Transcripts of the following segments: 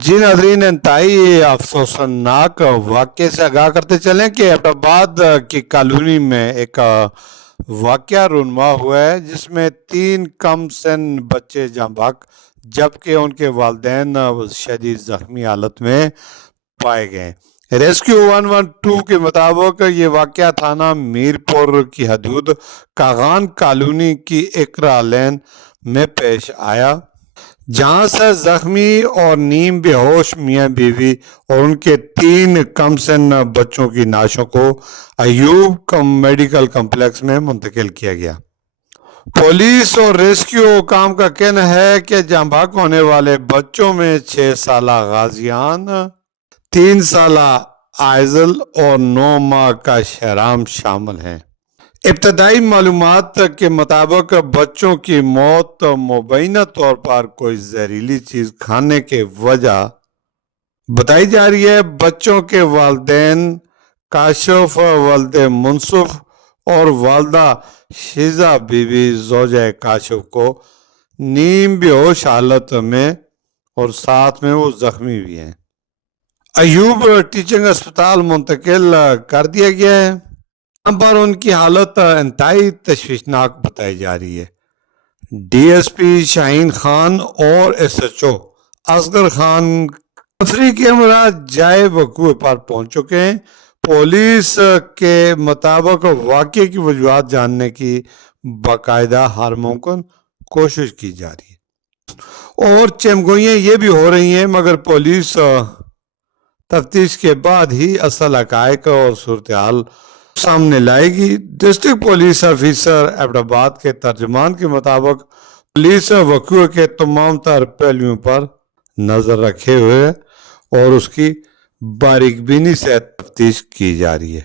جی ناظرین، انتہائی افسوسناک واقعے سے آگاہ کرتے چلیں کہ ایبٹ آباد کی کالونی میں ایک واقعہ رونما ہوا ہے جس میں 3 کم سن بچے جاں بحق جبکہ ان کے والدین شدید زخمی حالت میں پائے گئے۔ ریسکیو 112 کے مطابق یہ واقعہ تھانہ میرپور کی حدود کاغان کالونی کی اقرا لین میں پیش آیا، جہاں سے زخمی اور نیم بے ہوش میاں بیوی اور ان کے 3 کم سن بچوں کی نعشوں کو ایوب میڈیکل کمپلیکس میں منتقل کیا گیا۔ پولیس اور ریسکیو حکام کا کہنا ہے کہ جاں بحق ہونے والے بچوں میں 6 سالہ غازیان، 3 سالہ آئزل اور 9 ماہ کا شہرام شامل ہیں۔ ابتدائی معلومات کے مطابق بچوں کی موت مبینہ طور پر کوئی زہریلی چیز کھانے کے وجہ بتائی جا رہی ہے۔ بچوں کے والدین کاشف ولد منصف اور والدہ شیزہ بی بی زوجہ کاشف کو نیم بے ہوش حالت میں اور ساتھ میں وہ زخمی بھی ہیں۔ ایوب ٹیچنگ اسپتال منتقل کر دیا گیا ہے، یہاں پر ان کی حالت انتہائی تشویشناک بتائی جا رہی ہے۔ D S P Shaheen Khan اور S H O Asghar Khan تفریح امراض جائے وقوع پر پہنچ چکے ہیں۔ پولیس کے مطابق واقعے کی وجوہات جاننے کی باقاعدہ ہر ممکن کوشش کی جا رہی ہے اور چمگوئیاں یہ بھی ہو رہی ہیں، مگر پولیس تفتیش کے بعد ہی اصل حقائق اور صورتحال سامنے لائے گی۔ ڈسٹرکٹ پولیس آفیسر ایبٹ آباد کے ترجمان کے مطابق پولیس وقوع کے تمام تر پہلوؤں پر نظر رکھے ہوئے اور اس کی باریک بینی سے تفتیش کی جا رہی ہے۔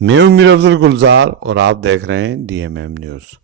میں ہوں میر افضل گلزار اور آپ دیکھ رہے ہیں ڈی ایم ایم نیوز۔